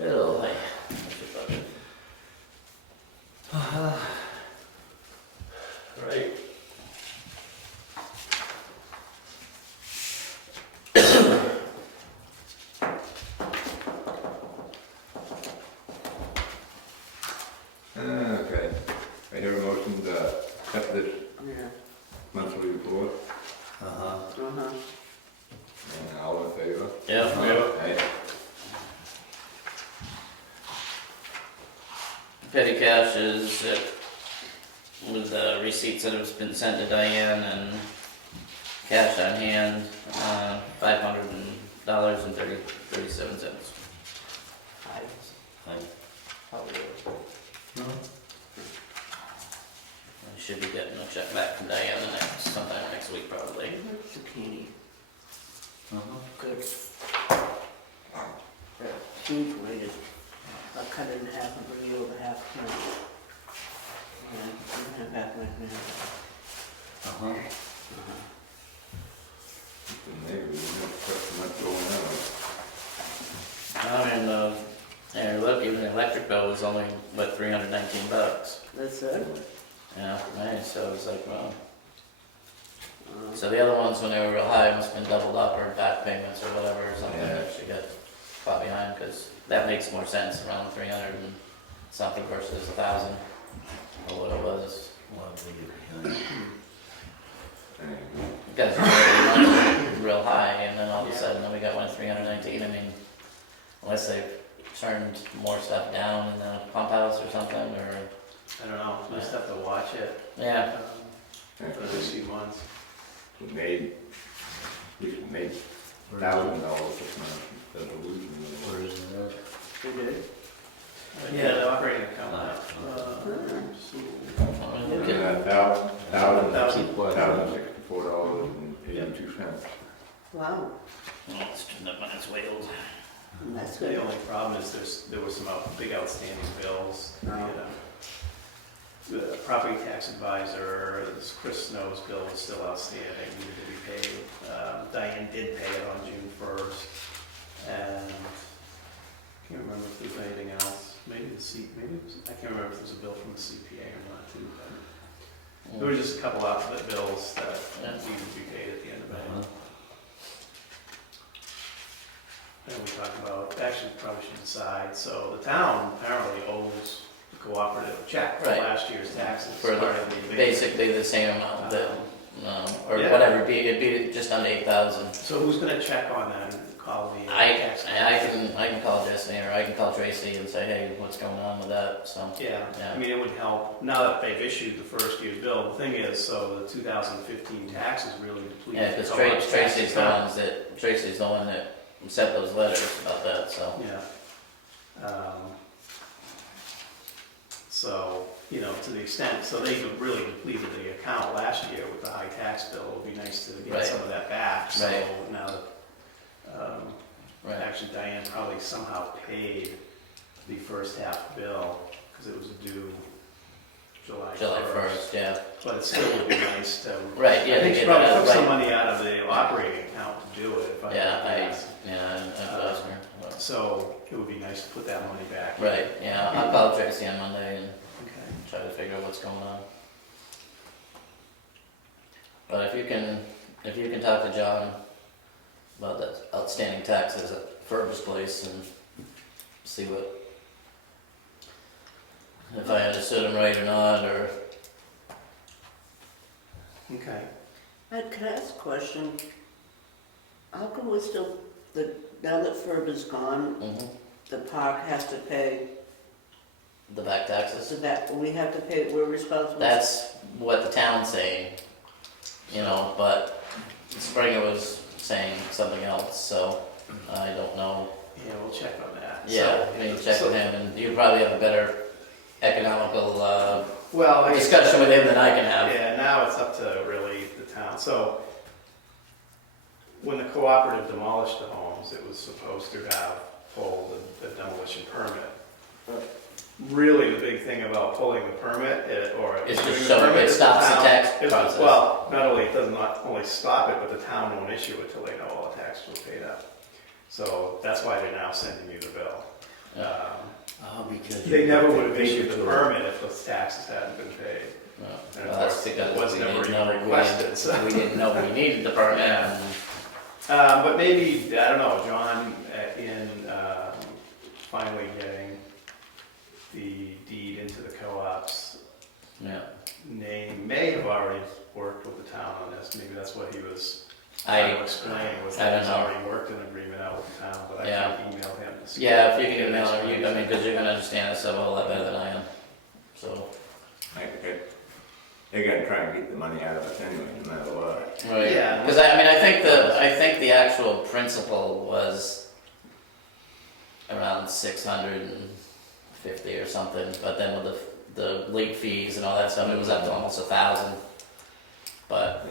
Oh, hey, that's your budget. Right. Okay, I hear a motion to accept this Yeah. monthly report, Uh-huh. and all in favor? Yeah. Aye. Petty cash is with the receipts that have been sent to Diane and cash on hand, $500 and 37 cents. I should be getting a check back from Diane sometime next week probably. Zucchini. Good. They're huge weighted. I'll cut it in half and bring you over half a pound. Yeah, you can have half right now. The neighbors, you don't trust much going on. And look, even the electric bill was only, what, $319? That's it? Yeah, nice, so it's like, well. So the other ones, when they were real high, must have been doubled up or back payments or whatever, or something Yeah. that she got caught behind, because that makes more sense, around 300 and something versus 1,000, or what it was. Because it was real high, and then all of a sudden, then we got one at 319, I mean, unless they've turned more stuff down in the pump house or something, or, I don't know, we just have to watch it yeah. for the next few months. We made $1,000 this month instead of losing Where it. is it? You did? Yeah, the operating account. And $1,064.82. Wow, Oh, it's turned up on its way old. that's The good. only problem is there were some big outstanding bills. The property tax advisor, this Chris Snow's bill is still outstanding, needed to be paid. Diane did pay it on June 1st. And I can't remember if there's anything else. Maybe I can't remember if there's a bill from the CPA or not too. But there were just a couple alphabet bills that needed to be paid at the end of May. And we talked about, actually probably should decide, so the town apparently owes the cooperative a check for Right. last year's taxes. For part of the abatement. basically the same amount that, or Yeah. whatever, it'd be just under 8,000. So who's gonna check on that and call the tax? I can call Jesse, or I can call Tracy and say, hey, what's going on with that, so. Yeah, Yeah. I mean, it would help, now that they've issued the first year's bill, the thing is, so the 2015 taxes really depleted. Yeah, because the co-op's Tracy's tax the one that sent those letters about that, so. Yeah. So, to the extent, so they really depleted the account last year with the high tax bill. It would be nice to get Right. some of that back. So Right. now that, Right. actually Diane probably somehow paid the first half bill because it was due July 1st, yeah. But it still would be nice to. Right, yeah, I think to she get probably that, took some right. money out of the operating account to do it. If I Yeah, had to guess. I've asked her. So it would be nice to put that money back. Right, yeah, I'll call Tracy on Monday and Okay. try to figure out what's going on. But if you can talk to John about that outstanding taxes at Fergus Place and see if I understood him right or not, or, Okay. Can I ask a question? How come we're still, now that Ferb is gone, the park has to pay, the back taxes. so that we have to pay, we're responsible? That's what the town's saying, but Springer was saying something else, so I don't know. Yeah, we'll check on that. Yeah, So- maybe check with him, and you probably have a better economical Well, I guess- discussion with him than I can have. Yeah, now it's up to really the town. So when the cooperative demolished the homes, it was supposed to have pulled the demolition permit. Really, the big thing about pulling the permit, or It's issuing just the so permit, it is stops the town- tax is- process. Well, not only, it does not only stop it, but the town won't issue it till they know all the taxes were paid up. So that's why they're now sending you the bill. Because. They never would have they issued the to- permit if those taxes hadn't been paid. Well, And of that's course, because it was we never didn't even know we requested, didn't- so. we didn't know we needed the permit. Yeah. and- But maybe, I don't know, John, in finally getting the deed into the co-op's Yeah, name, may have already worked with the town on this. Maybe that's what he was I, trying to explain, was I that don't he's know. already worked an agreement out with the town, but I Yeah. can't email him to see. yeah, if you can Yeah, email that's her, fine. I mean, because you're gonna understand this stuff a whole lot better than I am, so. They're gonna try and get the money out of us anyway, no matter what. Right. Yeah. Because I mean, I think the actual principal was around 650 or something, but then with the late fees and all that stuff, it was up to almost 1,000. But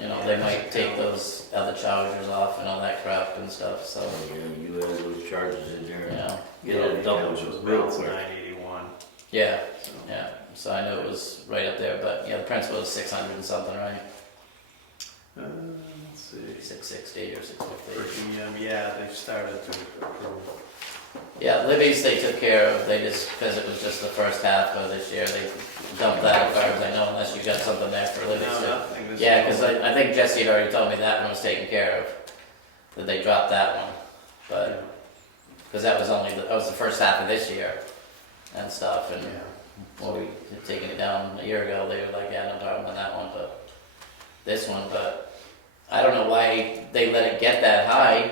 you know, they might take those other charges off and all that crap and stuff. So You add those charges in there. you know, Get it doubled Which was real around quick. 981. yeah, So. yeah. So I knew it was right up there, but yeah, the principal was 600 and something, right? Let's see. 660 or For 650. yeah, they've started to approve. Yeah, Libby's they took care of, they just, because it was just the first half of this year, they dumped that as far as I know, unless you got something there for Libby's No, too. nothing. This Yeah, is because all- I think Jesse had already told me that one was taken care of, that they dropped that one. But, because that was that was the first half of this year and stuff, and Yeah. when we had taken it down a year ago, they were like, yeah, no problem on that one, but this one, but I don't know why they let it get that high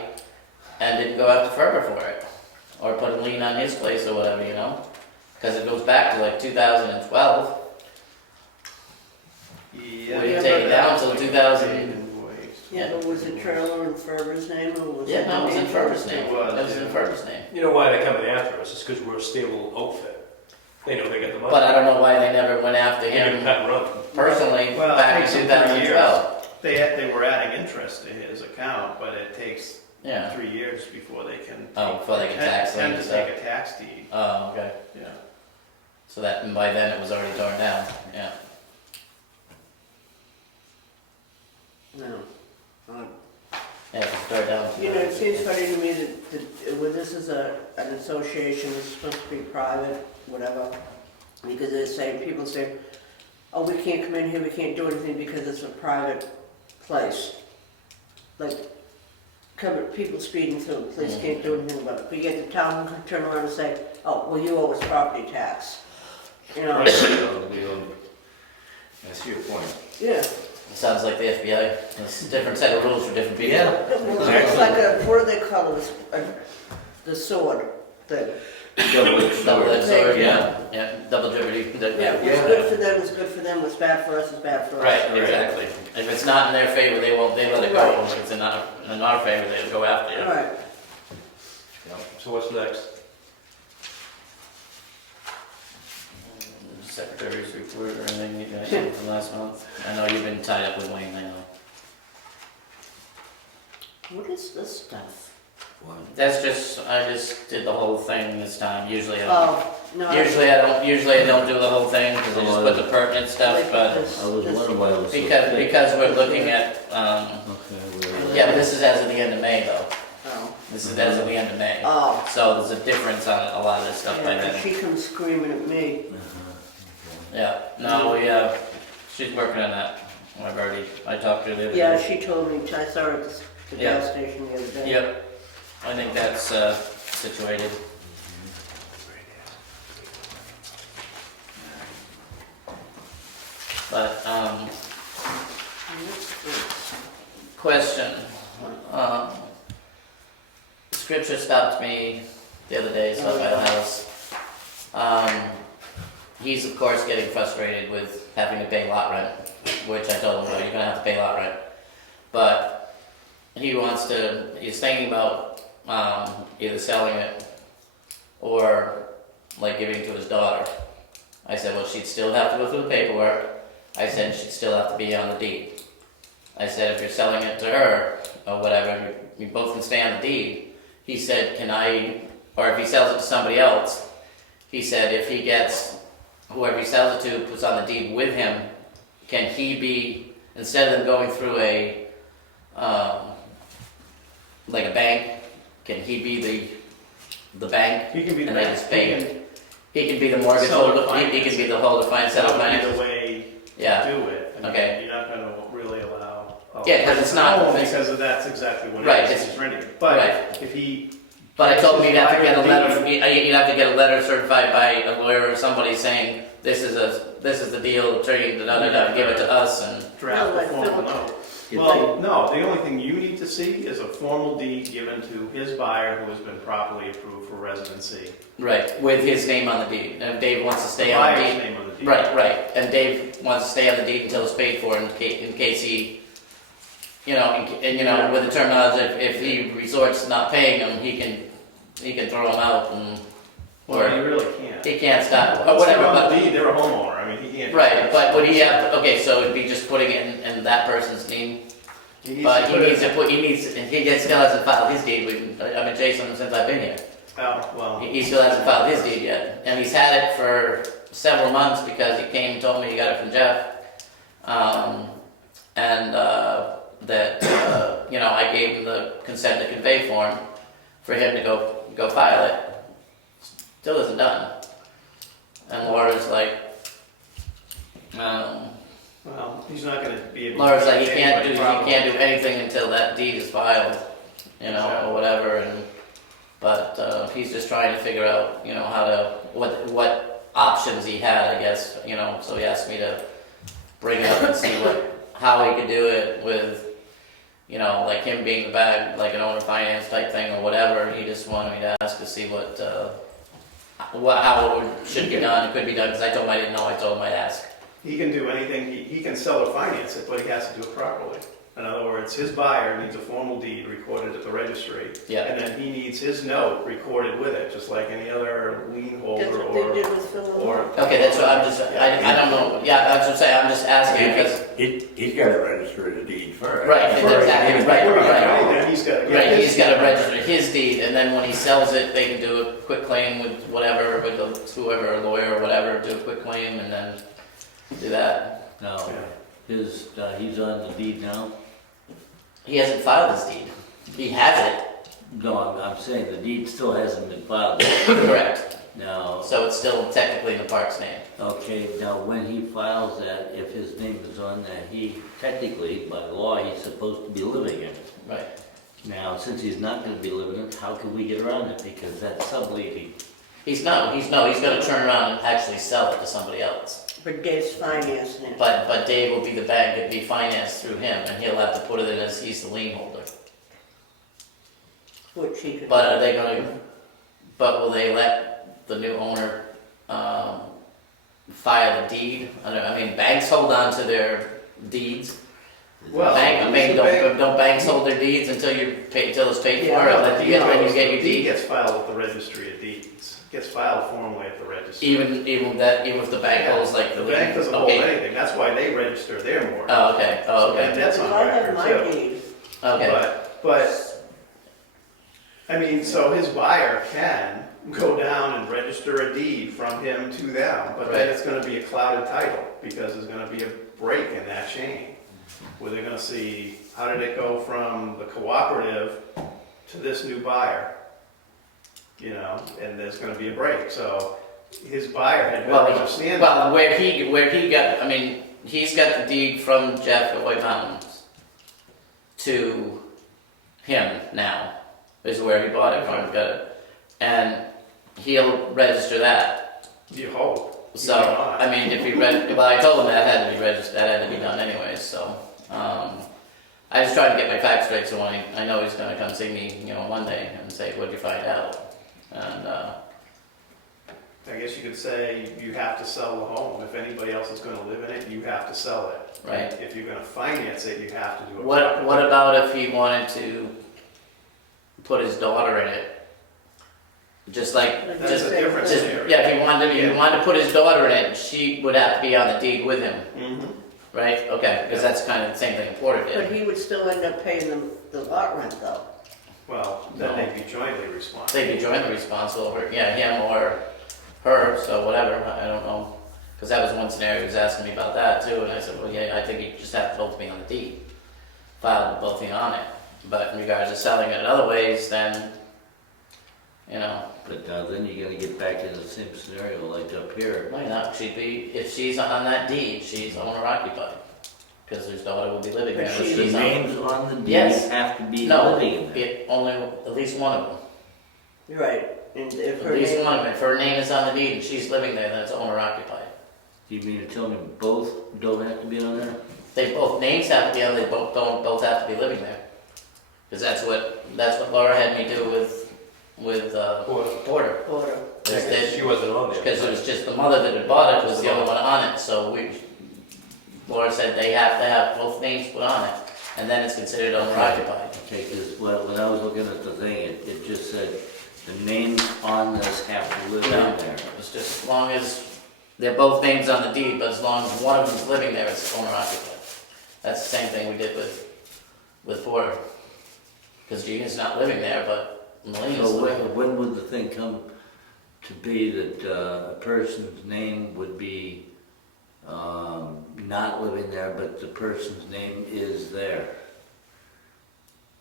and didn't go after Ferber for it, or put a lien on his place or whatever, you know? Because it goes back to like 2012. Yeah. We didn't take it down till 2000. Invoice. Yeah, but was the trailer in Ferber's name or was it? Yeah, no, it was in Ferber's name. It was, It was in yeah. Ferber's name. You know why they're coming after us? It's because we're a stable outfit. They know they got the money. But I don't know why they never went after They can him cut and run. personally Well, it back in takes them 2012. They were adding interest to his account, but it takes Yeah. 3 years before they can. Oh, before they can tax lien Attempt and to stuff. take a tax deed, Oh, okay. yeah. So that, and by then it was already torn down, yeah. No. Yeah, it was torn down. You know, it seems funny to me that well, this is an association, it's supposed to be private, whatever. Because they're saying, people say, oh, we can't come in here, we can't do anything because it's a private place. Like, people speeding through, the police can't do anything about it. But yet the town can turn around and say, oh, well, you owe us property tax. You know, That's your point. yeah. It sounds like the FBI. It's a different set of rules for different people. Yeah. Well, it's like a, what do they call it, the sword thing. Double-edged sword, yeah, yeah, double jeopardy. Yeah, what's good for them is good for them, what's bad for us is bad for us. Right, exactly. If it's not in their favor, they let it go. If it's in our favor, they'll go after you. Right. So what's next? Secretary's report or anything you guys did from last month? I know you've been tied up with Wayne, I know. What is this stuff? That's just, I just did the whole thing this time. Usually I Oh, no. Usually I don't do the whole thing because I just put the pertinent stuff, but I was wondering why it was so thick. because we're looking at, Okay, well, yeah, but this is as of the end of May though. Oh. This is as of the end of May. Oh. So there's a difference on a lot of this stuff by Yeah, then. she comes screaming at me. Yeah, no, she's working on that. I talked to her the other Yeah, day. she told me, I saw her at the gas station the other day. Yep, I think that's, situated. But, What's this? question, Scripture stopped me the other day, stopped by the house. He's of course getting frustrated with having to pay lot rent, which I told him, no, you're gonna have to pay lot rent. But he's thinking about either selling it or like giving it to his daughter. I said, well, she'd still have to go through the paperwork. I said, she'd still have to be on the deed. I said, if you're selling it to her or whatever, you both can stay on the deed. He said, or if he sells it to somebody else, he said, if he gets, whoever he sells it to puts on the deed with him, can he be, instead of them going through like a bank, can he be the bank, He can be the and they bank. just pay. He can be the mortgage Seller holder, he can be the holder, finance, seller, That would be finance. the way Yeah, to do it. I mean, Okay. You're not gonna really allow. Yeah, 'cause it's not- Oh, because that's exactly what Right, it is, it's- he's renting it. right. But if he, but I told him you'd have to get a letter, Buyer you'd have to get a letter certified by a lawyer or somebody saying, this is the deal, trade, give it to us, and, draft No, a like formal Philip- note. If Well, no, the only thing you need to see is a formal deed given to his buyer who has been properly approved for residency. right, with his name on the deed, and if Dave wants to stay The on the buyer's deed. name on the deed. Right, and Dave wants to stay on the deed until it's paid for in case he, with the terminology, if he resorts to not paying him, he can throw him out and, Well, you or really can't. he can't stop, or Once they're whatever, on but, the deed, they're a homeowner, I mean, he can't. right, but would he have, okay, so it'd be just putting it in that person's name? He needs But to he put needs it, to put, he still hasn't filed his deed, I've been chasing him since I've been here. oh, well, He still hasn't filed his deed yet, and he's had it for several months because he came and told me he got it from Jeff. I gave him the consent to convey form for him to go file it. Still isn't done. And Laura's like, well, he's not gonna be able. to Laura's like, he pay can't do anybody anything until that deed is filed, or whatever, but he's just trying to figure out, what options he had, I guess, so he asked me to bring it up and see how he could do it with, like him being the bag, like an owner finance type thing or whatever. He just wanted me to ask to see how it should be done, it could be done, because I told him I didn't know, I told him I'd ask. He can do anything, he can sell or finance it, but he has to do it properly. In other words, his buyer needs a formal deed recorded at the registry. Yeah. And then he needs his note recorded with it, just like any other lien That's holder what they or, did with Philip. or. Okay, that's what I'm just, I don't know, yeah, that's what I'm saying, I'm just asking, because, He's gotta register the deed first. right, exactly, right, Before he can do right. anything, he's gotta get Right, his he's gotta note. register his deed, and then when he sells it, they can do a quick claim with whatever, with whoever, a lawyer or whatever, do a quick claim, and then do that. Now, Yeah. he's on the deed now? He hasn't filed his deed. He has it, No, I'm saying the deed still hasn't been filed. correct, Now, so it's still technically in the park's name. okay, now when he files that, if his name is on that, he technically, by law, he's supposed to be living in it. Right. Now, since he's not gonna be living in it, how can we get around it? Because that's subleasing. He's gonna turn around and actually sell it to somebody else. But Dave's financing it. But Dave will be the bank, it'd be financed through him, and he'll have to put it in as he's the lien holder. Which he could. But but will they let the new owner, file the deed? I mean, banks hold on to their deeds. Well, Don't banks hold their deeds until it's paid for, Yeah. and then you get your The deed deed? gets filed at the registry of deeds, gets filed formally at the registry. Even if the bank holds like the The lien? bank doesn't hold Okay. anything, that's why they register their mortgage. Oh, okay, So then that's Because on I have record my too. deed. okay, I mean, so his buyer can go down and register a deed from him to them, but then Right. it's gonna be a clouded title, because there's gonna be a break in that chain. Where they're gonna see, how did it go from the cooperative to this new buyer? And there's gonna be a break, so his buyer had better understand that. well, where he got, I mean, he's got the deed from Jeff at White Mountains to him now, is where he bought it from, got it. And he'll register that. You hope. So, You not. I mean, if he I told him that had to be registered, that had to be done anyways, so. I just tried to get my facts straight, so when I know he's gonna come see me, Monday and say, what'd you find out? And, I guess you could say you have to sell the home. If anybody else is gonna live in it, you have to sell it. Right. If you're gonna finance it, you have to do it. what properly. about if he wanted to put his daughter in it? Just like, That's just, a different just, scenario. yeah, if he wanted to put his daughter in it, she would have to be on the deed with him, Mhm. right? Okay, because that's kind of the same thing Porter But did. he would still end up paying the lot rent though. Well, then No. they'd be jointly responsible. They'd be jointly responsible, or, yeah, him or her, so whatever, I don't know. Because that was one scenario, he was asking me about that too, and I said, well, yeah, I think you just have to both be on the deed. Filed both of you on it. But in regards to selling it in other ways, then, you know. But then you're gonna get back in the same scenario like up here. Why not? She'd be, if she's on that deed, she's owner occupied. Because his daughter will be living there. But but she- The she's on- names on the deed Yes. have to be No, living in there. it, only, at least one of them. You're right, and if her At least name, one of them. If her name is on the deed and she's living there, then it's owner occupied. Do you mean to tell me both don't have to be on there? They both, names have to be on, they both have to be living there. Because that's what Laura had me do with Porter. order, Is that- She wasn't on there. Because it was just the mother that had bought it was the only one on it, so Laura said they have to have both names put on it, and then it's considered owner occupied. Okay, because when I was looking at the thing, it just said the names on this have to live in No. there. It's just as long as, they're both names on the deed, but as long as one of them's living there, it's owner occupied. That's the same thing we did with Porter. Because Gene is not living there, but Melina's So living there. when would the thing come to be that a person's name would be not living there, but the person's name is there?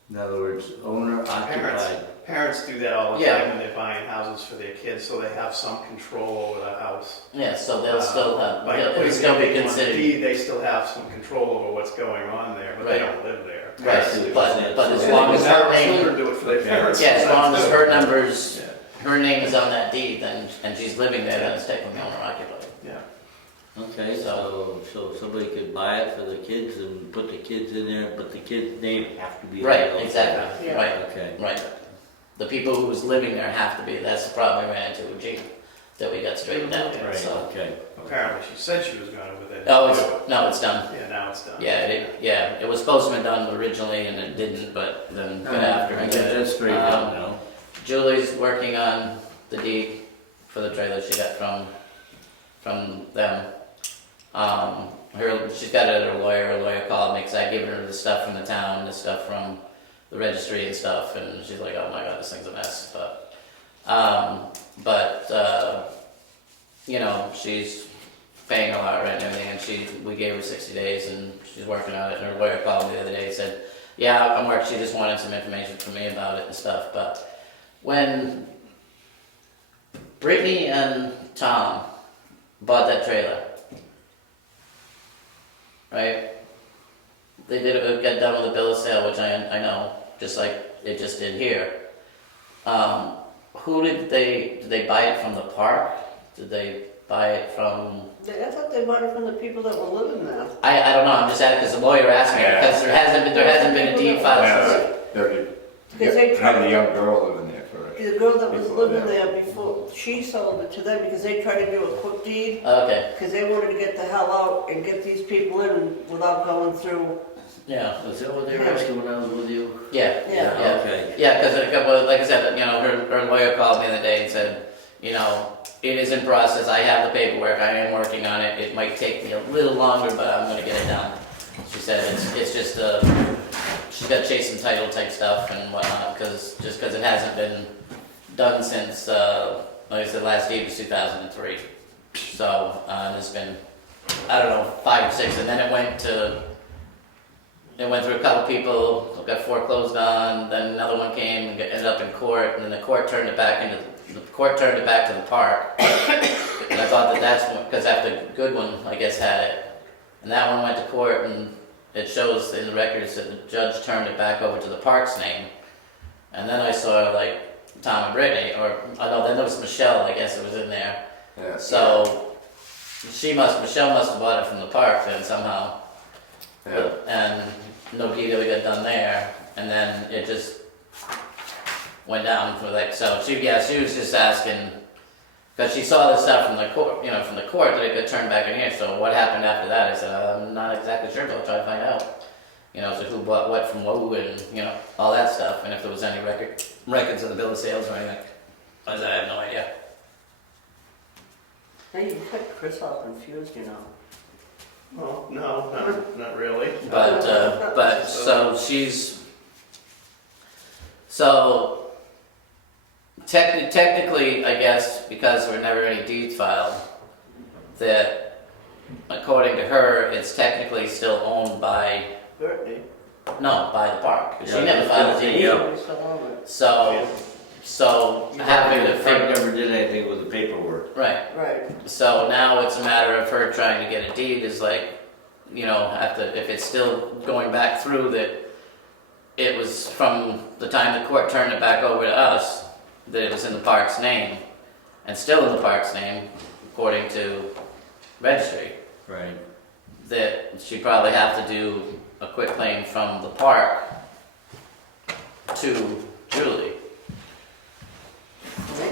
In other words, owner occupied. Parents do that all the Yeah. time when they're buying houses for their kids, so they have some control over the house. Yeah, so they'll still have, By it'll putting still be their name on the considered. deed, they still have some control over what's going on there, but they Right. don't live there. Right, I see what but- you're saying. but as So- long as her Now name- children do it for their parents. Yeah, as long as sometimes, her too. numbers, Yeah. her name is on that deed, and she's living there, then it's technically owner occupied. Yeah. Okay, so somebody could buy it for the kids and put the kids in there, but the kid's name have to be. on Right, it also. exactly, Yeah. right, Okay. right. The people who was living there have to be, that's the problem we ran into with Gene, that we got straightened out, Right, so. okay. Apparently, she said she was gonna with it. Oh, it's done. Yeah, now it's done. Yeah, it was supposed to be done originally and it didn't, but then got after Okay, it. that's straight out now. Julie's working on the deed for the trailer she got from them. She's got it at her lawyer called me, 'cause I given her the stuff from the town, the stuff from the registry and stuff, and she's like, oh my god, this thing's a mess, you know, she's paying a lot rent and everything, and we gave her 60 days and she's working on it, and her lawyer called me the other day and said, yeah, I'm working, she just wanted some information from me about it and stuff, but when Brittany and Tom bought that trailer, right? They got done with the bill of sale, which I know, just like it just did here. Who did they buy it from the park? Did they buy it from? I thought they bought it from the people that were living there. I don't know. I'm just asking because the lawyer asked me Yeah. because there hasn't been a deed filed since. Because they Had a young girl living there first. The girl that was Before living that. there before, she sold it to them because they tried to do a quick deed, Okay. because they wanted to get the hell out and get these people in without going through. Yeah. Was that what they were asking when I was with you? Yeah. Yeah. Okay. Yeah, because like I said, you know, her lawyer called me the other day and said, you know, it is in process. I have the paperwork. I am working on it. It might take me a little longer, but I'm gonna get it done. She said it's just she's got chase and title type stuff and whatnot because it hasn't been done since like I said, last deed was 2003. So there's been I don't know 5 or 6, and then it went through a couple people, got foreclosed on. Then another one came and ended up in court, and then the court turned it back to the park. And I thought that's because after Goodwin, I guess, had it, and that one went to court, and it shows in the records that the judge turned it back over to the park's name. And then I saw like Tom and Brittany, then there was Michelle, I guess it was in there. Yeah. So Michelle must have bought it from the park then somehow. Yeah. And no deed ever got done there, and then it just went down for like, so she was just asking, because she saw the stuff from the court, that it got turned back in here, so what happened after that? I said, I'm not exactly sure, but I'll try to find out. You know, so who bought what from who, and, you know, all that stuff, and if there was any records of the bill of sales or anything. I have no idea. Hey, you got Chris all confused, you know. Well, no, not really. But so technically, I guess, because there were never any deeds filed, that according to her, it's technically still owned by Brittany. the park. She Yeah, never filed a deed. yeah. We still own it. So So having to The clerk figure, never did anything with the paperwork. right, Right, so now it's a matter of her trying to get a deed is like, you know, if it's still going back through that it was from the time the court turned it back over to us, that it was in the park's name, and still in the park's name, according to registry, Right. that she'd probably have to do a quit claim from the park to Julie.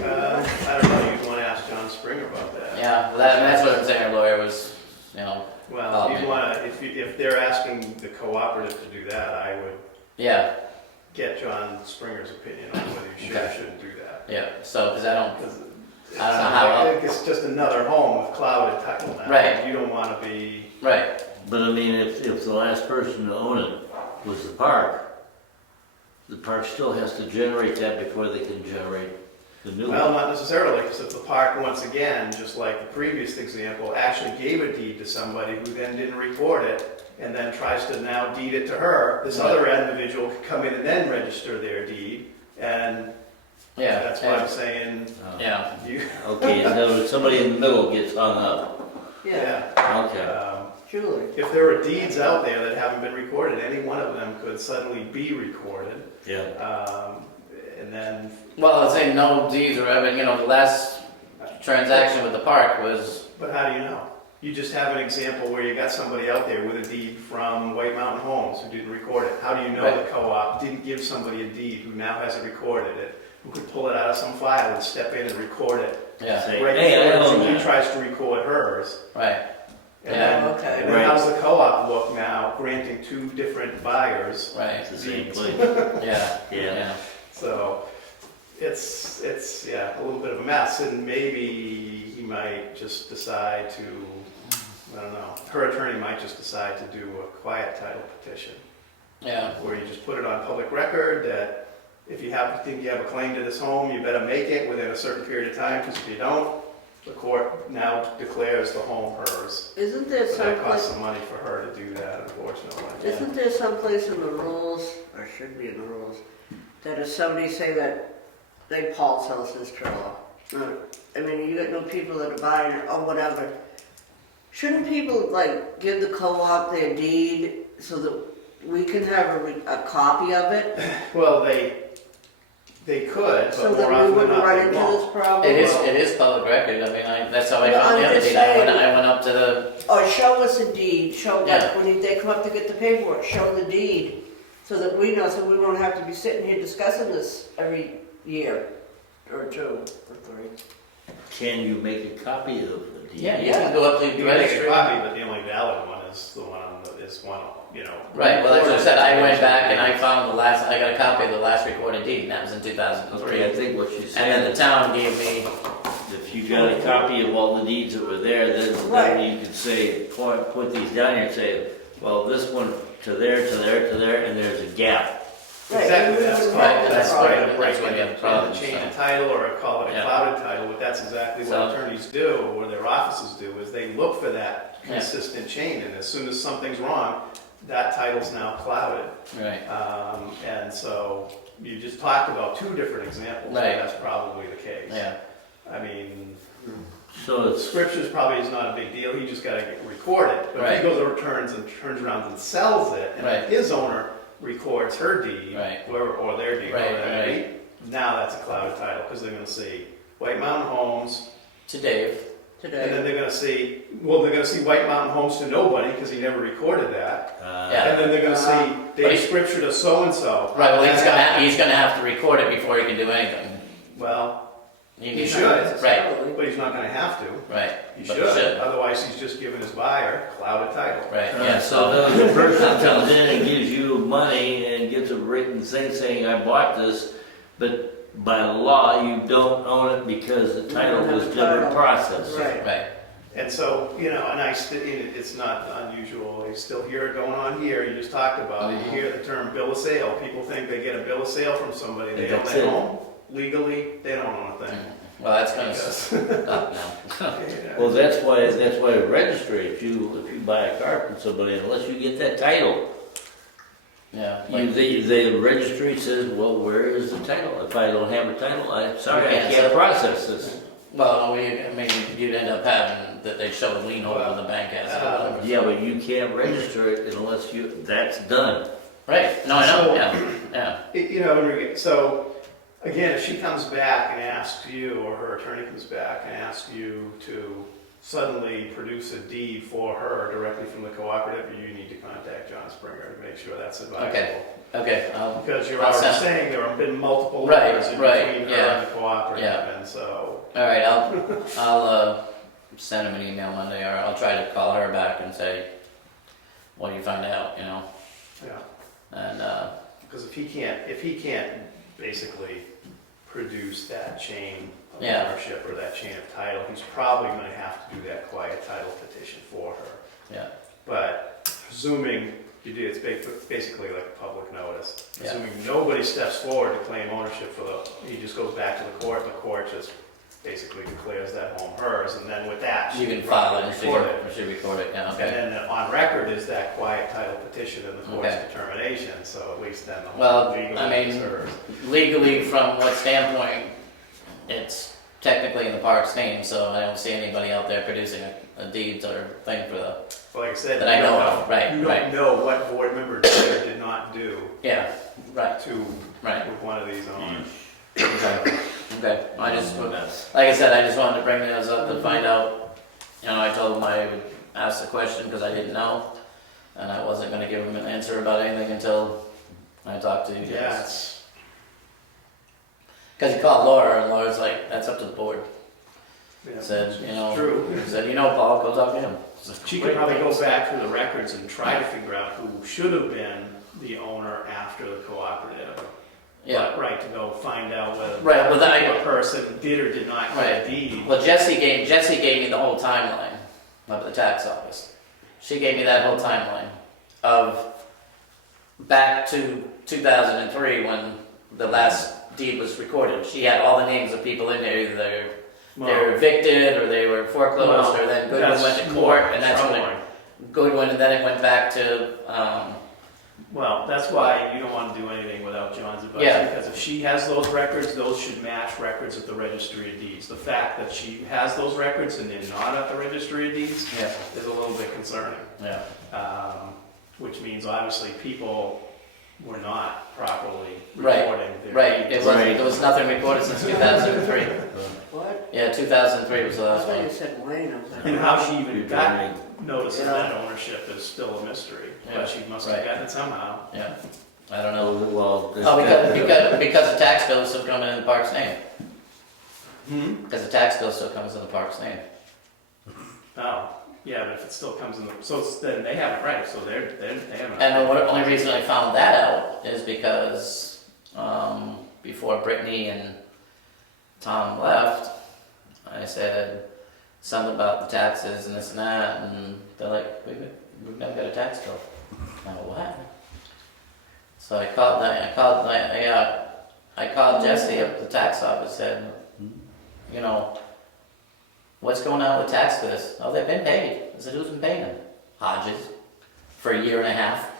I don't know, you'd wanna ask John Springer about that. Yeah, that's what I'm saying, her lawyer was, you know, Well, if you wanna, if they're asking the cooperative to do that, I would yeah, get John Springer's opinion on whether you should or Okay. shouldn't do that. yeah, so, cause I don't, 'Cause it I don't know sounds how- like it's just another home with clouded title now. Right. You don't wanna be, right, But I mean, if the last person to own it was the park still has to generate that before they can generate the new well, one. not necessarily, because if the park, once again, just like the previous example, actually gave a deed to somebody who then didn't record it, and then tries to now deed it to her, this other individual could come in and then register their deed, and yeah. that's why I'm saying, Yeah, you, Okay, so somebody in the middle gets hung up. yeah, Okay. Julie. If there are deeds out there that haven't been recorded, any one of them could suddenly be recorded, Yeah. and then, well, I'd say no deeds or ever, you know, the last transaction with the park was, but how do you know? You just have an example where you got somebody out there with a deed from White Mountain Homes who didn't record it. How do you know Right. the co-op didn't give somebody a deed who now hasn't recorded it, who could pull it out of some file and step in and record it? yeah, Say, Right hey, I before own Julie that. tries to record hers. right, And Yeah. then, Okay. and then how's the co-op look now, granting two different buyers? right, It's the same Deeds. place. yeah, Yeah. yeah, So it's yeah, a little bit of a mess, and maybe he might just decide to, I don't know, her attorney might just decide to do a quiet title petition, yeah, where you just put it on public record that if you think you have a claim to this home, you better make it within a certain period of time, because if you don't, the court now declares the home hers. Isn't there But that costs someplace, some money for her to do that, unfortunately. isn't there someplace in the rules, or should be in the rules, that if somebody say that Paul's house is trailer, I mean, you got no people that are buying it or whatever, shouldn't people like give the co-op their deed so that we can have a copy of it? Well, they could, So but that more we often than wouldn't not, run they into won't. this problem? it is public record, I mean, that's how I No, found I'm the other just deed, saying- I went up to the, Or show us a deed, show Yeah. like when they come up to get the paperwork, show the deed, so that we know, so we won't have to be sitting here discussing this every year, or two, or three. Can you make a copy of the deed? yeah, you can go up to You the can make a registry. copy, but the only valid one is the one on the, is one, you know. Right, well, that's what I said, I went back and I recorded. found I got a copy of the last recorded deed, and that was in Okay, I 2003. think what she's And saying then the is, town gave me, if you got a copy of all the deeds that were there, Right. then you could say, put these down here and say, well, this one to there, to there, to there, and there's a gap. Right, Exactly, we that's wouldn't right, have that's the right, problem. a break That's when you have in, the problem, change so. of title, or call it a Yeah. clouded title, but that's exactly what So- attorneys do, or their offices do, is they look for that Yeah. consistent chain, and as soon as something's wrong, that title's now clouded. right, And so, you just talked about two different examples, where Right. that's probably the case. yeah, I mean, So it's, scriptures probably is not a big deal, he just gotta record it. But if Right. he goes and turns around and sells it, and Right. his owner records her deed, Right. or their deed, Right, whatever that right. may be, now that's a clouded title, because they're gonna see White Mountain Homes, to Dave, and Today, then they're gonna see White Mountain Homes to nobody, because he never recorded that. Yeah. And then they're gonna see But Dave he- Scripture to so-and-so. right, well, he's gonna have to record it before he can do anything. Well, He He needs- should. Right, but he's not gonna have to, right, he but should, otherwise he's just giving his buyer clouded title. right, yeah, so so, then the person comes in and gives you money and gets a written thing saying, I bought this, but by law, you don't own it because the title don't have was the never title. processed. right. right, And so, and it's not unusual, you still hear it going on here, you just talked about it, you hear the term bill of sale, people think they get a bill of sale from somebody, they And own that's their it. home, legally, they don't own a thing. well, that's gonna Because- stop now. Well, that's why registry, if you buy a car from somebody, unless you get that title, Yeah, The registry says, well, where is the title? If I don't have a title, sorry, I Yeah, can't so- process this. well, I mean, you'd end up having that they show a lien holder on the bank as or whatever. Yeah, but you can't register it unless that's done. Right, no, I know, So- yeah. You know, so, again, if she comes back and asks you, or her attorney comes back and asks you to suddenly produce a deed for her directly from the cooperative, you need to contact John Springer to make sure that's advisable. Okay, Because you're I'll already send- saying there have been multiple Right, letters in right, between her yeah, and the cooperative, yeah. and so, alright, I'll send him an email Monday, or I'll try to call her back and say, what do you find out, you know? yeah. And, Because if he can't basically produce that chain of Yeah. ownership or that chain of title, he's probably gonna have to do that quiet title petition for her. yeah, But presuming you do, it's basically like a public notice. Yeah. Presuming nobody steps forward to claim ownership he just goes back to the court, and the court just basically declares that home hers, and then with that, she you can can file it and record it. she record it, yeah, And okay. then on record is that quiet title petition and the court's Okay. determination, so at least then the Well, whole legal I mean, is hers. Legally, from what standpoint, it's technically in the park's name, so I don't see anybody out there producing a deeds or thing for the, But like I said, that I you don't know of, right, You right, don't know what board member did or did not do yeah, right, to, right, with one of these owners. okay, okay. I just, That's- like I said, I just wanted to bring those up to find out, you know, I told him I would ask the question because I didn't know, and I wasn't gonna give him an answer about anything until I talked to you Yeah, guys. it's, Because he called Laura, and Laura's like, that's up to the board. yeah, Said, you know, true. said, you know, Paul, go talk to him. She could probably go back through the records and try to figure out who should have been the owner after the cooperative. Yeah, But, right, to go find out whether Right, well, that- a person did or did not get a deed. well, Jesse gave me the whole timeline of the tax office. She gave me that whole timeline of back to 2003 when the last deed was recorded. She had all the names of people in there, either they were evicted or they were foreclosed, or then Goodwin went to court, and that's when Goodwin, and then it went back to, Well, that's why you don't want to do anything without John's advice, Yeah. because if she has those records, those should match records at the registry of deeds. The fact that she has those records and they're not at the registry of deeds yeah, is a little bit concerning. yeah, Which means obviously people were not properly Right, recording their right. deeds. There was nothing recorded since 2003. What? Yeah, 2003 was the I last thought you one. said Wayne, I was like. And how she even Good got training. notice of Yeah. that ownership is still a mystery, Yeah, but she must have right. gotten it somehow. Yeah, I don't know. Well, Oh, because the tax bill is still coming in the park's name. Hmm? Because the tax bill still comes in the park's name. Oh, yeah, but if it still comes in the, so then they have it right, so they haven't. And the only reason I found that out is because before Brittany and Tom left, I said something about the taxes and this and that, and they're like, we've never got a tax bill. I go, what? So I called Jesse up at the tax office, said, you know, what's going on with tax this? Oh, they've been paid. I said, who's been paying them? Hodges, for a year and a half.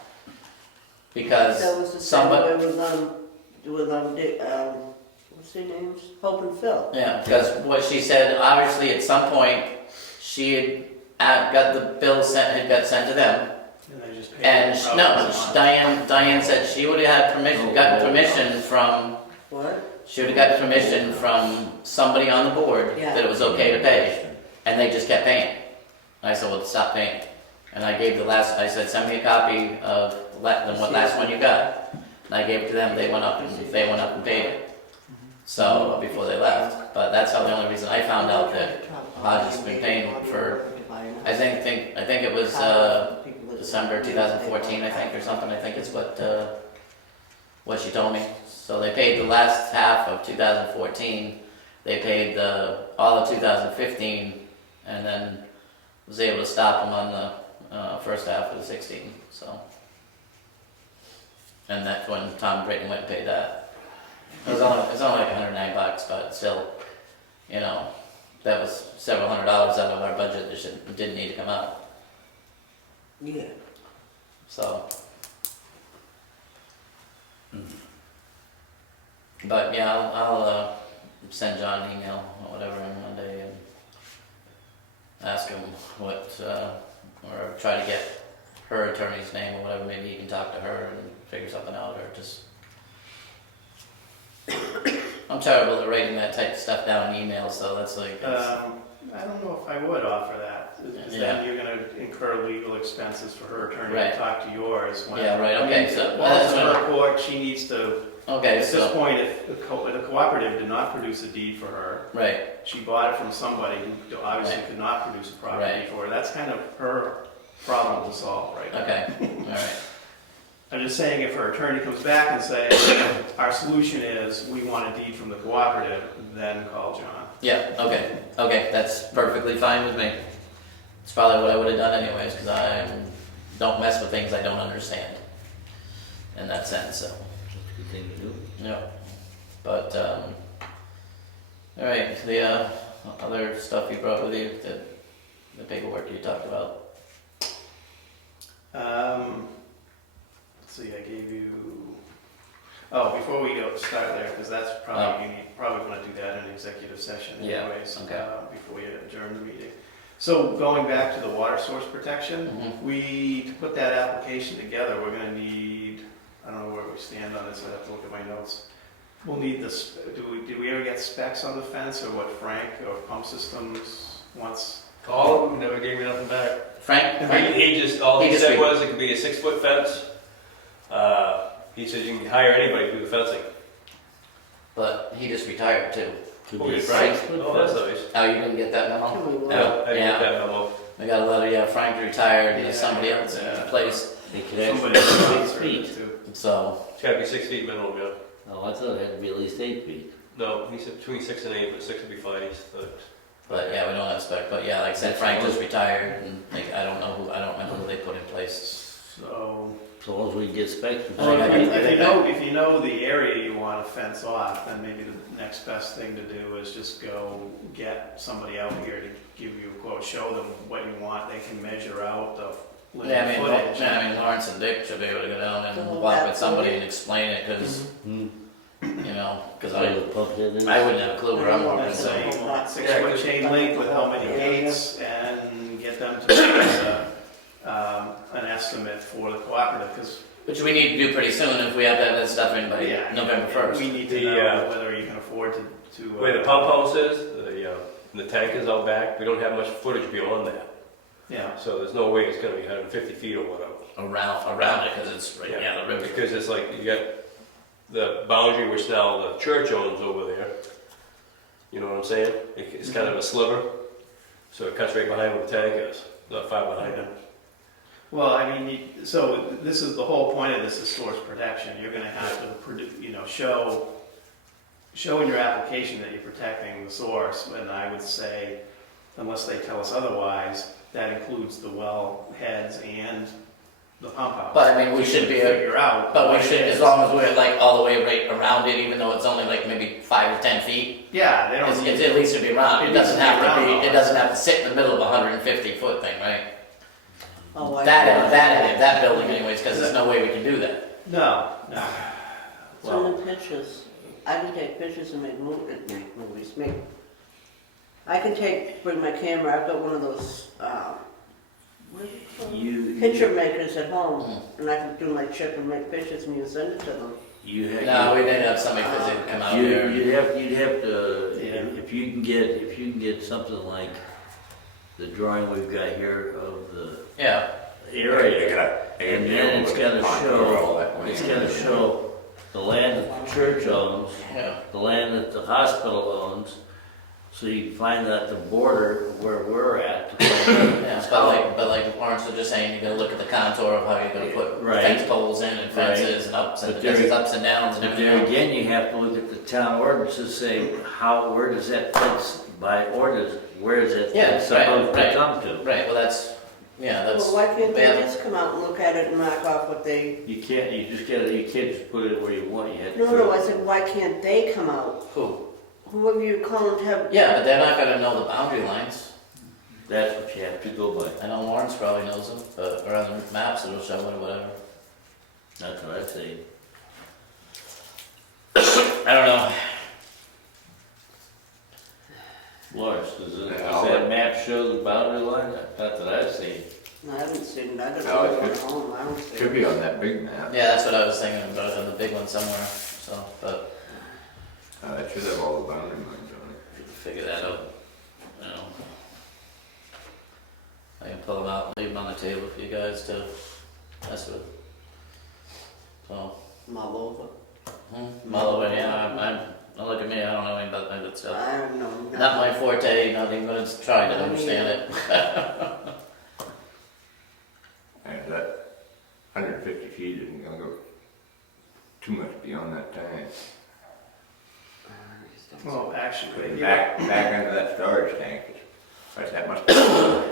Because That was the same somebody, way with Dick, what's their names? Hope and Phil. yeah, because what she said, obviously at some point, she had got the bill had got sent to them. And they just paid. And, it. no, Diane said she would have had gotten permission from, What? she would have gotten permission from somebody on the board Yeah. that it was okay to pay. And they just kept paying. I said, well, stop paying. And I gave I said, send me a copy of the last one you got. And I gave it to them, they went up and paid it. So, before they left. But that's how the only reason I found out that Hodges has been paying for, I think it was, December 2014, I think, or something, I think is what she told me. So they paid the last half of 2014, they paid all of 2015, and then was able to stop them on the first half of the 16, so. And that's when Tom Britton went and paid that. It was only like $109, but still, you know, that was several $100s out of our budget that didn't need to come out. Yeah. So, But yeah, I'll send John an email or whatever on Monday and ask him what, or try to get her attorney's name or whatever, maybe he can talk to her and figure something out, or just. I'm terrible at writing that type of stuff down in emails, so that's like. I don't know if I would offer that, because Yeah. then you're gonna incur legal expenses for her attorney Right. to talk to yours. When- Yeah, right, okay, so While it's that's in what- her court, she needs to, Okay, at this so, point, if the cooperative did not produce a deed for her, right, she bought it from somebody who obviously Right. could not produce a property Right. for her, that's kind of her problem to solve right now. okay, alright, I'm just saying, if her attorney comes back and says, our solution is, we want a deed from the cooperative, then call John. yeah, okay, that's perfectly fine with me. It's probably what I would've done anyways, cause I don't mess with things I don't understand. In that sense, so. That's a good thing to do. Yeah, but, alright, the, other stuff you brought with you, the paperwork you talked about. Let's see, I gave you, before we start there, because that's probably, you probably want to do that in an executive session Yeah, anyways, okay. before we adjourn the meeting. So going back to the water source protection, Mhm. to put that application together, we're gonna need, I don't know where we stand on this, I have to look at my notes. We'll need this, did we ever get specs on the fence, or what Frank or Pump Systems wants? Called him, never gave me nothing back. Frank, All He he just said re- was it could be a 6-foot fence. He said you can hire anybody to do the fencing. but he just retired too. Could Oh, be a he's right. 6-foot Oh, that's fence. nice. Oh, you didn't get that memo? Can we look? No. I didn't Yeah. get that memo. We got a letter, yeah, Frank retired, Yeah, there's somebody else in yeah. place, They could actually Somebody be else 6 or feet. two. so, It's gotta be 6 feet minimum, yeah. Oh, I thought it had to be at least 8 feet. No, he said between 6 and 8, but 6 would be fine. He thought. but yeah, we don't have spec, but yeah, like I said, That's Frank fine. just retired, and like, I don't remember who they put in place. So, So long as we get specs. we Oh, can- yeah. if you know the area you want to fence off, then maybe the next best thing to do is just go get somebody out here to give you a quote, show them what you want, they can measure out the Yeah, linear footage. Lawrence and Dick should be able to go down Oh, and walk with somebody absolutely. and explain it, cause, Hmm. you know, cause So the pump head in. I wouldn't have a clue where I'm walking, And so. say you want Yeah, 6-foot 'cause- chain link with how many Yeah. gates, and get them to make us an estimate for the cooperative, because Which we need to do pretty soon if we have to have that stuff in by November first. we need to The, know whether you can afford to. Where the pump house is, the tank is out back, we don't have much footage beyond that. Yeah, So there's no way it's gonna be 150 feet or whatever. Around it, cause it's right, yeah, the river. Because it's like, you got the boundary which now the church owns over there. You know what I'm saying? It's kind of a sliver, so it cuts right behind where the tank is, not far behind it. well, I mean, so this is, the whole point of this is source protection, you're gonna have to show in your application that you're protecting the source, and I would say, unless they tell us otherwise, that includes the well heads and the pump house. But I mean, we should be, Figure out. but we what it should, as is. long as we're like all the way right around it, even though it's only like maybe 5 or 10 feet. Yeah, they don't It's, need. at least to be around, It it needs doesn't to be have to around be, all it that. doesn't have to sit in the middle of a 150-foot thing, right? Oh, I. That building anyways, cause there's no way we can do that. No. Some of the pictures, I can take pictures and make movies, I can bring my camera, I've got one of those, what do you call them? Picture makers at home, and I can do my chip and make pictures and you send it to them. You have. No, we didn't have somebody physically come out here. You'd have to, Yeah. if you can get something like the drawing we've got here of the Yeah, area, and then it's gotta show the land that the church owns, yeah, the land that the hospital owns, so you find that the border where we're at. yeah, but like Lawrence was just saying, you gotta look at the contour of how you're gonna put Right. fence poles in and fences and ups and But there- there's ups and downs and But there everything. again, you have to look at the town ordinances, say, where does that fence by ordinance, where is it Yeah, supposed right. to come to? Right, well, that's Well, why can't they yeah. just come out and look at it and mark off what they, You can't just put it where you want, you have to. no, I said, why can't they come out? Who? Whoever you call to have, Yeah, but they're not gonna know the boundary lines. That's what you have to go by, I know Lawrence probably knows them, but, or on the maps it'll show it or whatever. that's what I say. I don't know. Lawrence, does Yeah, that map show the boundary line? Not that I've seen. I haven't seen, I don't No, it know, could- home, I don't see. Should be on that big map. Yeah, that's what I was thinking about, on the big one somewhere, so, but It should have all the boundary lines on it. we can figure that out, you know. I can pull them out, leave them on the table for you guys to mess with. So, Mull mull over, yeah, don't look at me, I don't know anything about that good over. stuff. I don't know. Not my forte, not even gonna try to understand it. And that 150 feet isn't gonna go too much beyond that tank. Well, actually, Because yeah, back into that storage tank, that must be about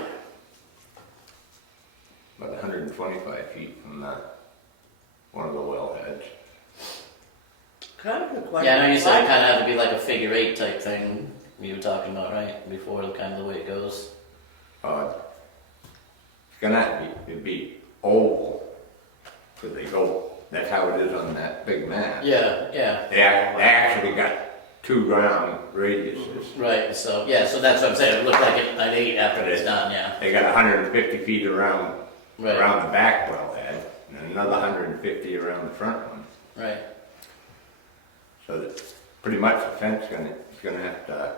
125 feet from one of the wellheads. Kind of a question. Yeah, I know you said it kinda had to be like a figure eight type thing, you were talking about, right, before, kind of the way it goes. It's gonna have to be oval, because they go, that's how it is on that big map. Yeah, yeah, They actually got 2 ground radiuses. right, so, yeah, so that's what I'm saying, it looked like an eight after it's done, yeah, They got 150 feet around right, the back wellhead, and another 150 around the front one. right, So that pretty much the fence is gonna have to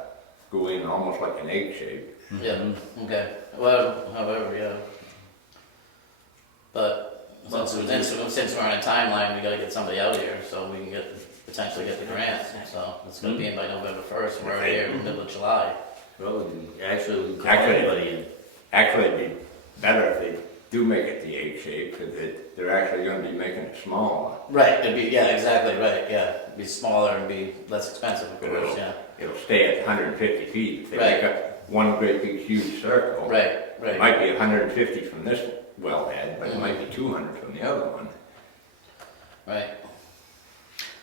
go in almost like an egg shape. yeah, okay, well, however, yeah. But, since we're on a timeline, we gotta get somebody out here, so we can potentially get the grant, so it's gonna be in by November 1st, we're already here in the middle of July. Well, actually, we can call Actually- anybody in. Actually, it'd be better if they do make it the egg shape, because they're actually gonna be making it smaller. Right, it'd be, yeah, exactly, right, yeah, be smaller and be less expensive, of course, yeah, It'll stay at 150 feet. If they Right. make up one great big huge circle, right, it right, might be 150 from this wellhead, but it might be 200 from the other one. right,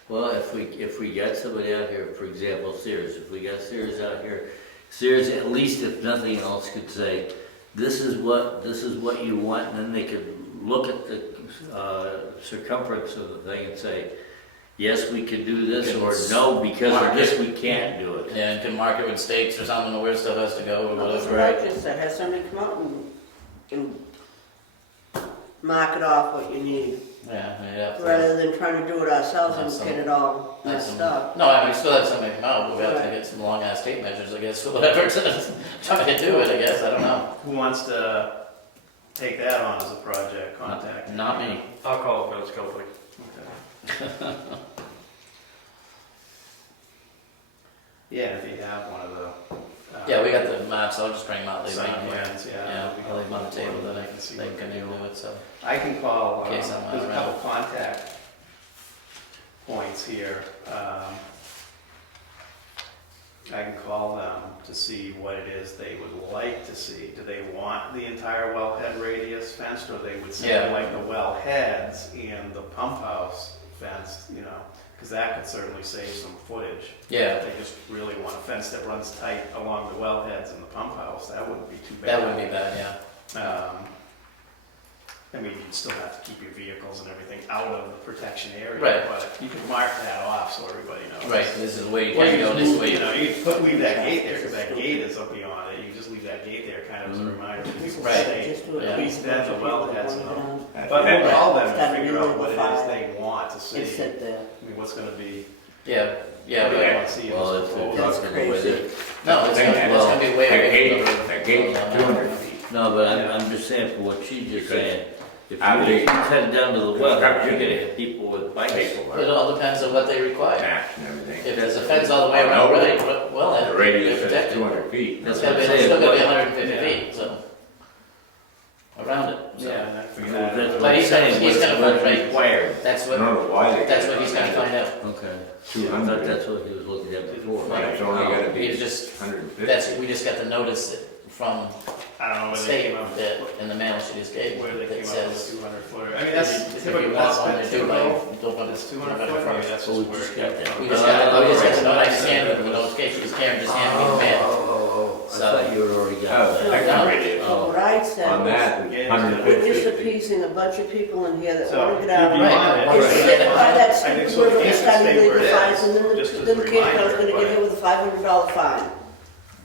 Well, if we got somebody out here, for example, Sears, if we got Sears out here, Sears, at least if nothing else, could say, this is what you want, and then they could look at the circumference of the thing and say, yes, we can do this, or no, because of this, we can't do it. yeah, and can mark it with stakes or something, or where stuff has to go, or That's whatever. what I just said, have somebody come out and mark it off what you need, Yeah, you'd have to. rather than trying to do it ourselves Have and some- get it all have messed some- up. No, I mean, still have somebody come out, but we have to Right. get some long ass tape measures, I guess, or whatever, to try to do it, I guess, I don't know. who wants to take that on as a project, contact? Not me. I'll call a fence company. Okay. Yeah, if you have one of the. Yeah, we got the maps, I'll just bring them out, leave them Site on here. plans, yeah. Yeah, that'd be I'll leave them on the helpful. table, then They can see they what can they do do. it, so. I can call, In case I'm not there's a couple around. contact points here. I can call them to see what it is they would like to see. Do they want the entire wellhead radius fenced, or they would say Yeah. like the wellheads and the pump house fenced, you know? Because that could certainly save some footage. Yeah, If they just really want a fence that runs tight along the wellheads and the pump house, that wouldn't be too bad. that wouldn't be bad, yeah. I mean, you'd still have to keep your vehicles and everything out of the protection area. Right. But you could mark that off so everybody knows. Right, this is the way you Or can you go, just this move, way. you know, you could leave that gate there, because that gate is up beyond it. You just leave that gate there kind of as a reminder. for people to Right. say, Just do it. Yeah. At least then the wellheads know. That's- But we'll that- call them It's gotta and be figure out lit what it with is fire. they want to see. It's I sit there. mean, what's gonna be, Yeah, yeah, what do they right. want to see in Well, this if they're proposal? talking the way they, No, it's gonna be way That away gate, from the road. that gate's 200 feet. no, but Yeah. I'm just saying for what she's just Because saying, if how you big- cut it down to the well, you're Construction. gonna hit people with bikes. It Paperwork, all depends on what they require. maps and everything. If there's a fence all the way around, right, well, The then radius they're is protected. 200 feet. It's That's gotta be, what I'm it's still saying, gonna be what- 150 Yeah. feet, so. Around it, so. Yeah, and I figured Well, that that's out. what I'm he's saying, gonna- he's gonna what's find- required. That's I what, don't know why they. that's what he's gonna find out. Okay. I 200. thought that's what he was looking at before. But it's only gonna be He's just, 150. that's, we just got the notice from I don't know where they state came up, that, in the mail she just gave, where they came that up with says, 200 footer. I mean, if that's you typical, want that's one been to do by, typical. don't want It's to 200 November foot, maybe first. that's Oh, we just where just it got came that. from. We just got the, we just got the note, I just handed them the notification, because Karen just handed me the mail. I thought you had already got Oh, that. the second radius So what I said on was, that is Yeah, with 150. just a piece appeasing a bunch of people in here that So, want to get out of you'd be it. on it. It's sit by that I think stupid so. river You and can't study stay where legal it fines, is, and just as then a the campground's reminder, gonna get hit with a $500 fine,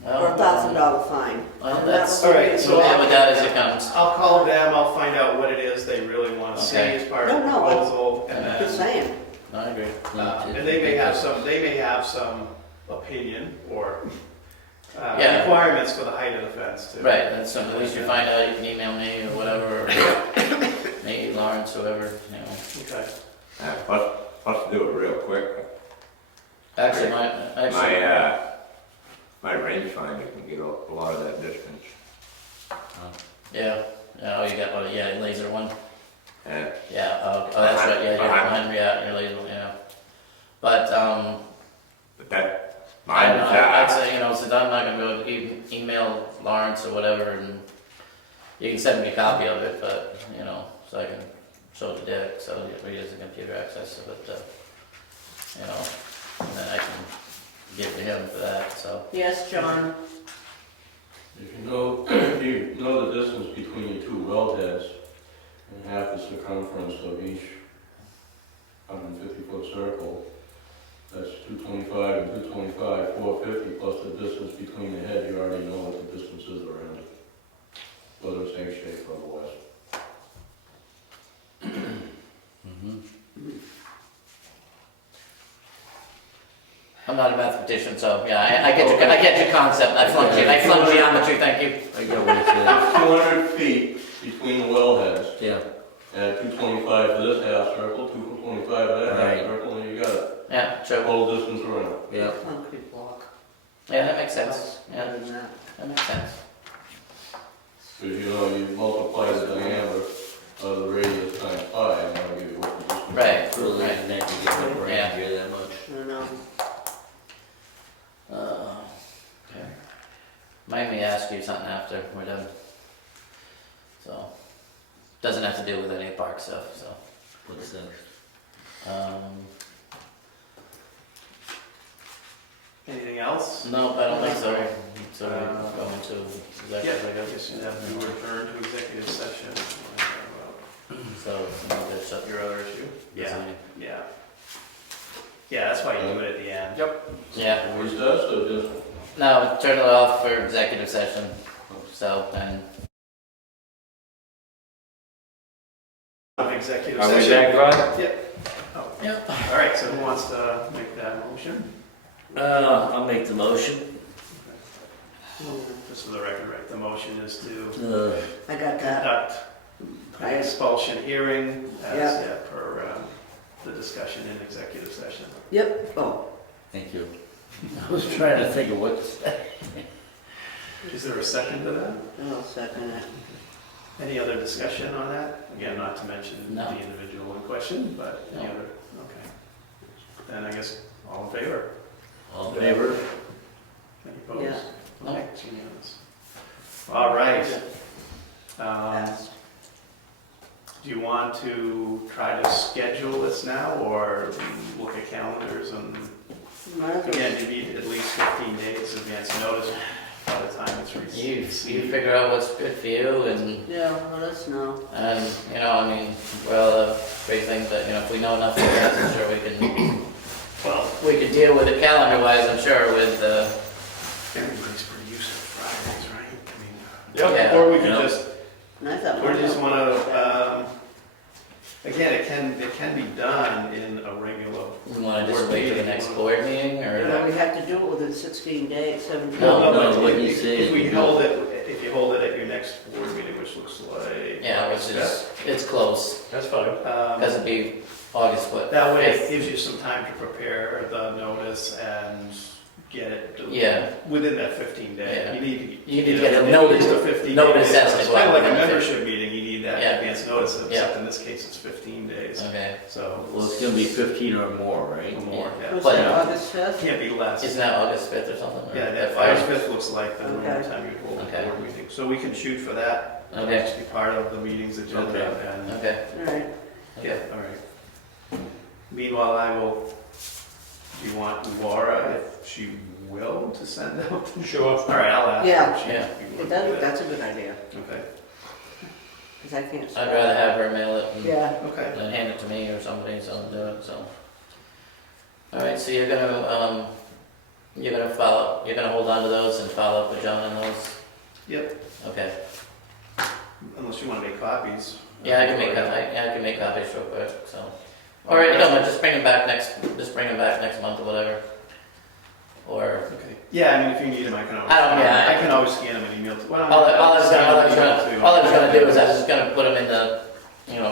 or a $1,000 fine. Well, And that's- that will all right, be- so We'll deal with that as it comes. I'll call them, I'll find out what it is they really want to see Okay. as part of the No, proposal, and Just then, saying. I agree. and they may have some opinion or Yeah. requirements for the height of the fence too. Right, that's something, at least you find out, you can email me or whatever, or me, Lawrence, whoever, you know. Okay. Let's do it real quick. Actually, My rangefinder can get a lot of that distance. yeah, oh, you got one, yeah, laser one, And yeah, oh, that's right, yeah, you're behind, yeah, your laser one, yeah. But, but that, I mine don't is know, I'd say, you know, since I'm not gonna go email Lawrence or whatever, and you can send me a copy of it, but, you know, so I can show it to Dick, so he has a computer access to it, you know, and then I can give it to him for that, so. Yes, John? If you know the distance between your two wellheads and half the circumference of each 150-foot circle, that's 225 and 225, 450 plus the distance between the head, you already know what the distances around it, whether it's egg shape or otherwise. I'm not a mathematician, so, yeah, I get your concept, I flunked geometry, thank you. I get what you're saying. 200 feet between the wellheads, Yeah, and 225 for this half circle, 225 for that Right. half circle, and you got it. Yeah, The true, whole distance around. yeah. Concrete block. yeah, that makes sense, yeah, Other than that. that makes sense. Because you know, you multiply the diameter of the radius times pi, and that'll give you what the distance is. Right, So then you get the range Yeah. here that much. I don't know. Okay. Mind me ask you something after we're done. So, doesn't have to do with any park stuff, so. What's that? Anything else? No, I don't think so. So we're going to Yeah, executive, I I guess. guess you'd have to return to executive session. So, there's something. Your other issue? Yeah, Design. yeah. Yeah, that's why you do it at the end. Yep. Yeah, Always does, so just no, turn it off for executive session, so, and. Executive Are we session. back, Rod? Yep. Oh, Yep. all right, so who wants to make that motion? I'll make the motion. Just for the record, right, the motion is to I got that. conduct an expulsion hearing as, Yeah. yeah, per the discussion in executive session. Yep, oh, Thank you. I was trying to think of what to say. Is there a second to that? I'll second it. Any other discussion on that? Again, not to mention No. the individual in question, but any No. other, okay. Then I guess, all in favor? All in favor? Any opposed? Yeah. Okay, it's unanimous. All right. Passed. Do you want to try to schedule this now, or look at calendars and, Might as well. again, you need at least 15 days advance notice by the time it's You received. figure out what's good for you, and, Yeah, let us know. you know, I mean, well, great thing, but, you know, if we know enough, I'm sure we can, Well, we can deal with it calendar-wise, I'm sure, with, everybody's pretty used to Fridays, right? I mean, Yeah. or we could Yeah. just, And I thought. or just want to, again, it can be done in a regular. we wanna just wait till the next board meeting, or? No, we have to do it within 16 days, 17. No, but what if- he's saying If we is- hold it, if you hold it at your next board meeting, which looks like. Yeah, which is, it's close, That's fine. because it'd be August, what? That way it 5th? gives you some time to prepare the notice and get it. Yeah. Within that 15 Yeah. day. You need You need to get a at notice, least a 15 notice days. as to It's what kind of like a we're gonna do. membership meeting, you need that Yeah. advance notice, Yeah. except in this case it's 15 days. Okay, So. Well, it's gonna be 15 or more, right? Or more, yeah. Was But- it August 5th? Can't be less. isn't that August 5th or something? or- Yeah, that or- August 5th looks like the normal Okay. time you'd hold a Okay. board meeting. So we can shoot for that. Okay. Just be part of the meeting's agenda Okay. and. Okay, All right. Yeah, all right. Meanwhile, do you want Laura, if she will, to send out? Sure. All right, I'll ask her. Yeah. if she- Yeah. if you want to do that. That's a good idea. Okay. Cause I can't. I'd rather have her mail it and Yeah, Okay. then hand it to me or somebody, so I'll do it, so. Alright, so you're gonna follow, you're gonna hold on to those and follow up with John on those? Yep, Okay, unless you wanna make copies. yeah, I can make copies real quick, so. Alright, no, just bring them back next month or whatever. Or, Okay. Yeah, I mean, if you need them, I can always. I don't- yeah, I can always scan them and email to. Well, all I was gonna do is I was just gonna Okay. put them in the,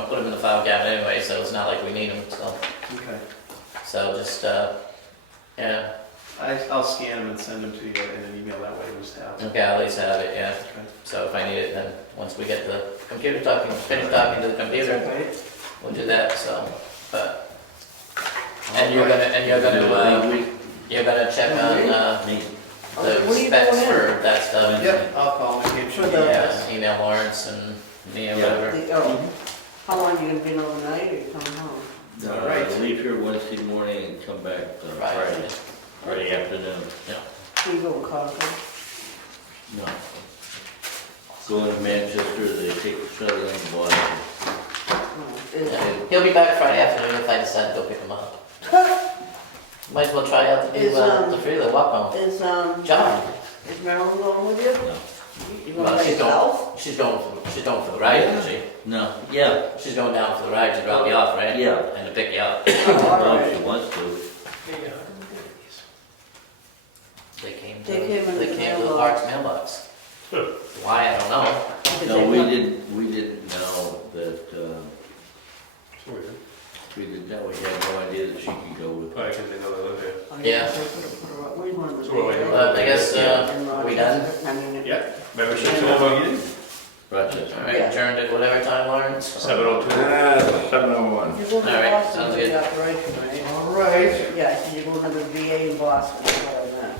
put them in the file cabinet anyway, so it's not like we need them, so. So just, yeah, I'll scan them and send them to you in an email, that way we just have them. okay, I'll at least have it, yeah. Okay. So if I need it, then once we get the computer finished talking to the computer, right. we'll do that, so, but. And you're gonna check on, Me, the When are you specs going in? for that stuff. Yep, I'll call them and For get the- you. Yeah, email Lawrence and me or Yeah. whatever. How long you gonna be in overnight or you coming home? Right. leave here Wednesday morning and come back Friday, Friday afternoon. Do you go to Concord? No. Going to Manchester, they take the shuttle in Boston. Yeah. He'll be back Friday afternoon if I decide to go pick him up. Might as well try out to do, the free the walk home. Is, John, is Marilyn going with you? No. You Well, going by she's going- yourself? she's going for the ride, isn't she? No, yeah, She's going down for the ride to drop you off, right? yeah. And to pick you up. Oh, all Well, right. she wants to. They came They came in they the came to the mailbox. park's mailbox. Why, I don't know. Did No, they we come- didn't know that, So weird. we didn't know, we had no idea that she could go with. Probably because they know they live here. Oh, Yeah. they put her up. Where's one of the So we're waiting. But I guess, In we done? Rochester. I mean, Yep. Membership's Send them over. to you. Rochester. Alright, Yeah. adjourned at whatever time, Lawrence? 7:02. 7:01. You're going to All right, Boston sounds with good. the operation, right? All right. Yeah, I said you're going to the VA in Boston, or whatever that.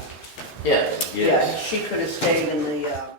Yeah, Yeah, she could have stayed in the